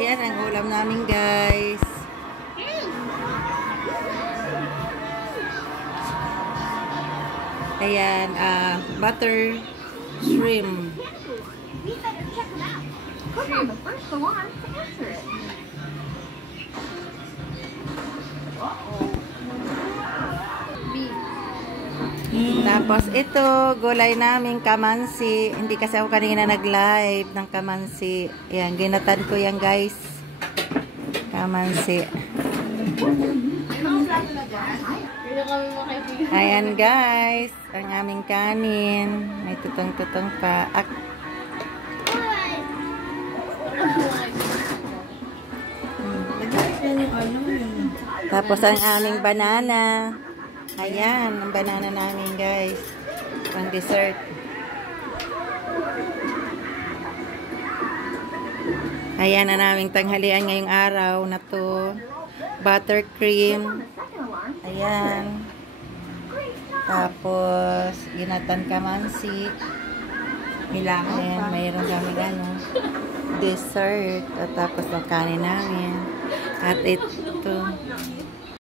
ayan ang ulam namin, guys. Ayan, butter shrimp. Tapos ito, gulay namin kamansi. Hindi kasi ako kanina nag-live ng kamansi. Ayan, ginatan ko yan, guys. Kamansi. Ayan, guys. Ang aming kanin. May tutong-tutong pa. Tapos ang aming banana. Ayan, ang banana namin, guys. Pang dessert. Ayan na naming tanghalian ngayong araw na to. Buttercream. Ayan. Tapos, ginatan kamansi. Ayan, mayroon kami dessert. At tapos ang kanin namin. At ito.